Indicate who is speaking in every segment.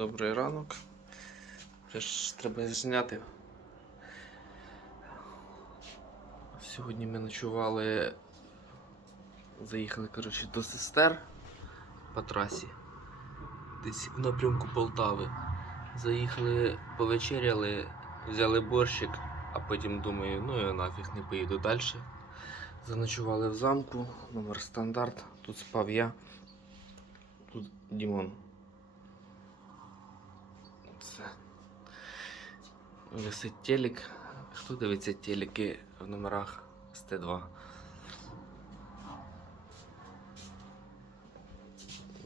Speaker 1: Добрий ранок. Вже ж треба зняти. Сьогодні ми ночували. Заїхали, коротше, до сестер по трасі. Десь в напрямку Полтави. Заїхали, повечеряли, взяли борщик, а потім думаю, ну я нафіг не поїду далі. Заночували в замку, номер стандарт. Тут спав я. Тут Дімон. Це. Висить телек. Хто дивиться телеки в номерах з Т2?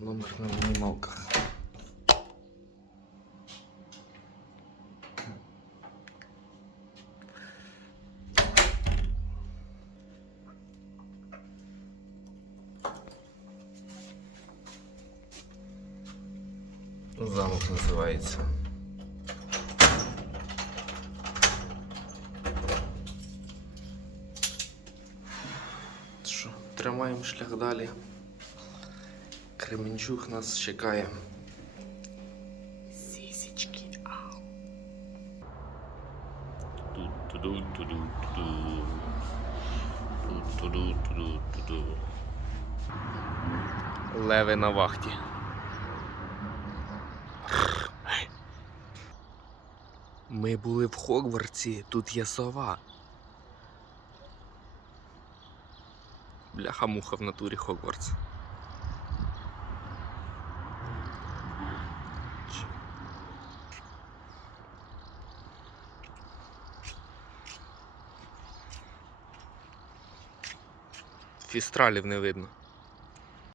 Speaker 1: Номер на мінімалках. Замок називається. Тримаємо шлях далі. Кременчук нас чекає. Сісічки, ау. Леви на вахті. Ми були в Хогвартсі, тут є сова. Бляха-муха в натурі Хогвартс. Фістралів не видно.